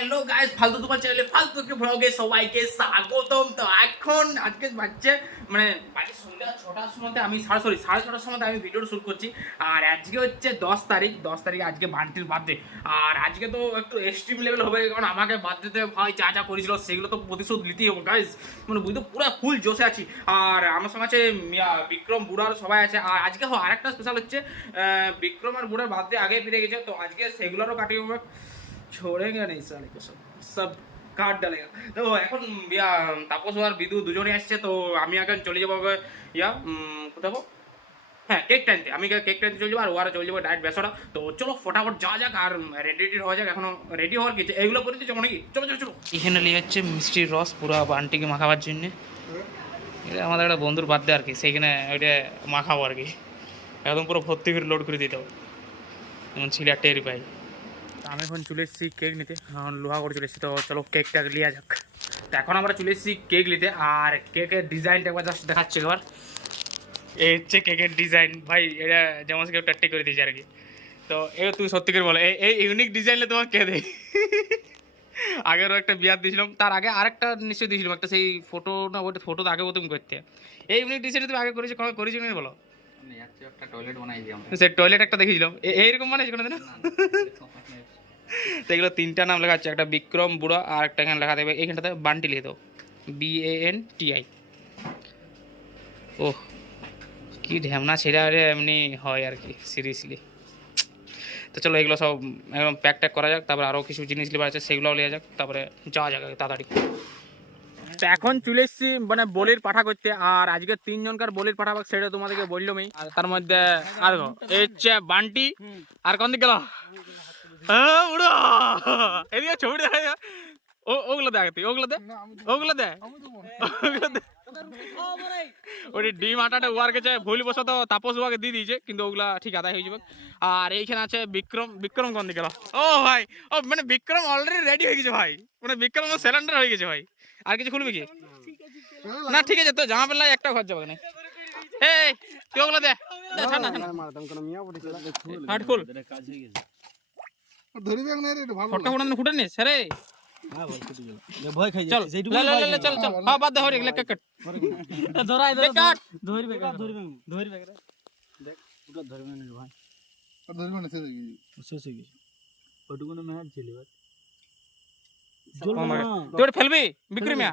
Hello guys ফালতু তোমার চ্যানেলে ফালতু কি ব্লগে সবাইকে স্বাগতম তো এখন আজকে বাচ্চা মানে বাকি সন্ধ্যা ছটার সময় আমি সাড়ে সরি সাড়ে ছটার সময় আমি ভিডিও শ্যুট করছি আর আজকে হচ্ছে দশ তারিখ দশ তারিখ আজকে বান্টির বার্থডে আর আজকে তো একটু এক্সট্রিম লেভেল হবে কারণ আমাকে বার্থডেতে ভাই যা যা করেছিল সেগুলো তো প্রতিশোধ নিতেই হবে গাইস মানে বুঝতে পুরো ফুল জোশে আছি আর আমার সঙ্গে আছে বিক্রম বুড়ার সবাই আছে আর আজকে আরেকটা স্পেশাল হচ্ছে বিক্রম আর বুড়ার বার্থডে আগে ফিরে গেছে তো আজকে সেগুলোরও কাটিয়ে হবে छोड़ेंगे नहीं साले को सब सब কাট ডালেগা তো এখন ইয়া তাপস আর বিদু দুজনে আসছে তো আমি এখন চলে যাবো আবার ইয়া উম, কোথায় যাবো? হ্যাঁ কেক টানতে আমি কেক টানতে চলে যাবো আর ওরা চলে যাবো ডাইরেক্ট বেসরা তো চলো ফটাফট যাওয়া যাক আর রেডি রেডি হওয়া যাক এখনো রেডি হওয়ার কিছু এগুলো করে দিচ্ছ নাকি চলো চলো চলো এখানে নিয়ে যাচ্ছে মিষ্টির রস পুরো আন্টিকে মাখাবার জন্য এটা আমাদের একটা বন্ধুর বার্থডে আর কি সেইখানে ওইটা মাখাবো আর কি একদম পুরো ভর্তি করে লোড করে দিতে হবে যেমন ছিল টেরি পাই আমি এখন চলে এসেছি কেক নিতে লোহা করে চলে এসেছি তো চলো কেকটা নেওয়া যাক তো এখন আমরা চলে এসেছি কেক নিতে আর কেকের ডিজাইনটা একবার জাস্ট দেখাচ্ছি একবার এই হচ্ছে কেকের ডিজাইন ভাই এটা যেমন কেউ টাট্টি করে দিয়েছে আর কি তো এ তুমি সত্যি করে বলো এই ইউনিক ডিজাইনে তোমার কে দেয় আগেরও একটা বিয়ার দিয়েছিলাম তার আগে আরেকটা নিশ্চয়ই দিয়েছিলাম একটা সেই ফটো না ওটা ফটো আগে তুমি করতে এই ইউনিক ডিজাইন তুমি আগে করেছো কোনো করেছো না বলো সে টয়লেট একটা দেখেছিলাম এইরকম মানে তো এগুলো তিনটা নাম লেখা আছে একটা বিক্রম বুড়া আর একটা এখানে লেখা দেবে এখানটাতে বান্টি লিখে দাও B A N T I ওহ কি ঢেমনা ছেড়া আরে এমনি হয় আর কি সিরিয়াসলি তো চলো এগুলো সব একদম প্যাক ট্যাক করা যাক তারপরে আরও কিছু জিনিস নেওয়া আছে সেগুলোও নিয়ে যাক তারপরে যাওয়া যাক তাড়াতাড়ি এখন চলে এসছি মানে বলির পাঠা করতে আর আজকে তিনজনকার বলির পাঠা সেটা তোমাদেরকে বললামই আর তার মধ্যে আর এই হচ্ছে বান্টি আর কোন দিক গেল হ্যাঁ উড়ো এদিকে ও ওগুলো দেখ ওগুলো দে ওগুলো দে ওগুলো দে ওটি ডিম ভুলবশত তাপস উয়াকে দিয়ে দিয়েছে কিন্তু ওগুলা ঠিক আদায় হয়ে যাবে আর এইখানে আছে বিক্রম বিক্রম কোন ও ভাই ও মানে বিক্রম অলরেডি রেডি হয়ে গেছে ভাই মানে বিক্রম সিলিন্ডার হয়ে গেছে ভাই আর কিছু খুলবি কি না ঠিক আছে তো জামা পেলায় একটা ঘর যাবে না এই তুই ওগুলো দে ধরিবেক নাই রে ভালো ফটকা ফটানো ফুটে নে সরে হ্যাঁ বল ফুটে গেল লে ভয় খাই যাচ্ছে সেইটুকু লে লে লে চল চল হ্যাঁ বাদ ধরে গেল কাট ধরা ধরে কাট ধরিবে ধরিবে ধরিবে দেখ ওটা ধরিবে না ভাই আর ধরিবে না শেষ হয়ে গেছে শেষ হয়ে গেছে ওটুকুনে ম্যাচ ছিল বাস তোর ফেলবি বিক্রমিয়া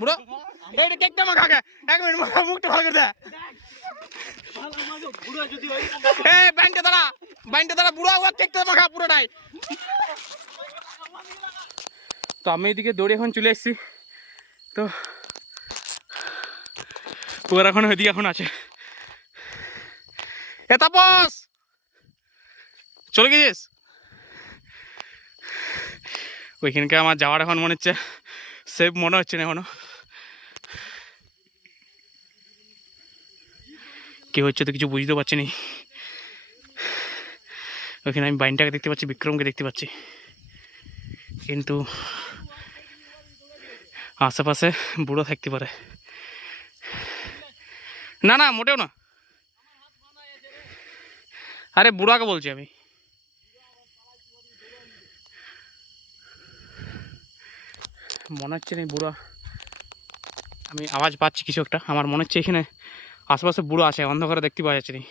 বুড়ো মাখা গে মুখটা ভালো করে দে দাঁড়া ব্যান্ডে দাঁড়া বুড়ো আবার কেকটা মাখা পুরোটাই তো আমি এদিকে দৌড়ে এখন চলে এসেছি তো ওরা এখন ওইদিকে এখন আছে এ তাপস চলে গেছিস ওইখানকে আমার যাওয়ার এখন মনে হচ্ছে সেভ মনে হচ্ছে না এখনো কি হচ্ছে তো কিছু বুঝতে পারছি নি ওইখানে আমি বাইনটাকে দেখতে পাচ্ছি বিক্রমকে দেখতে পাচ্ছি কিন্তু আশেপাশে বুড়ো থাকতে পারে না না মোটেও না আরে বুড়াকে বলছি আমি মনে হচ্ছে না বুড়ো আমি আওয়াজ পাচ্ছি কিছু একটা আমার মনে হচ্ছে এখানে আশেপাশে বুড়ো আছে অন্ধকারে দেখতে পাওয়া যাচ্ছে নি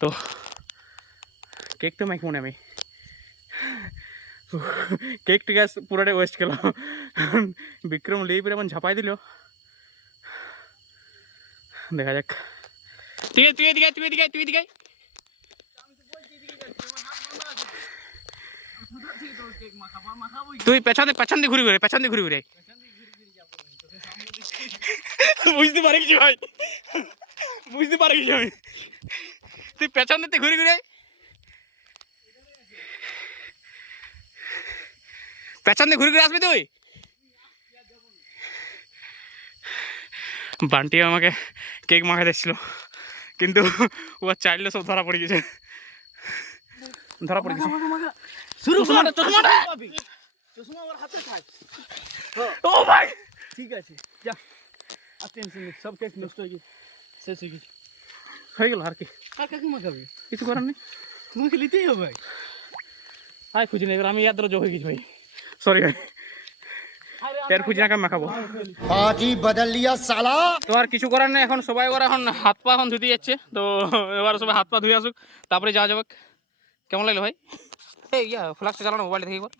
তো কেক তো মাইক মনে আমি কেকটা গ্যাস পুরোটাই ওয়েস্ট গেলাম বিক্রম লিপের এমন ঝাঁপাই দিল দেখা যাক তুই তুই দিকে তুই দিকে তুই দিকে তুই পেছনে পেছন দিয়ে ঘুরে ঘুরে পেছন দিয়ে ঘুরে ঘুরে বুঝতে পারে কিছু ভাই বুঝতে পারে কিছু ভাই তুই পেছন দিতে ঘুরে ঘুরে পেছন দিয়ে ঘুরে ঘুরে আসবি তুই বান্টি আমাকে কেক মাখা দিচ্ছিল কিন্তু ও চাইলে সব ধরা পড়ে গেছে ধরা পড়ে গেছে শুরু ভাই ঠিক আছে যা সব নষ্ট হয়ে হয়ে আর কি আর কিছু করার নেই হবে ভাই খুঁজি নেই আমি ইয়াদ রোজ ভাই সরি ভাই এর মাখাবো বদল লিয়া সালা কিছু করার নেই এখন সবাই ওরা এখন হাত পা এখন ধুতে যাচ্ছে তো এবার সবাই হাত পা ধুয়ে আসুক তারপরে যাওয়া যাবে কেমন লাগলো ভাই Hey, yeah, flash te mobile,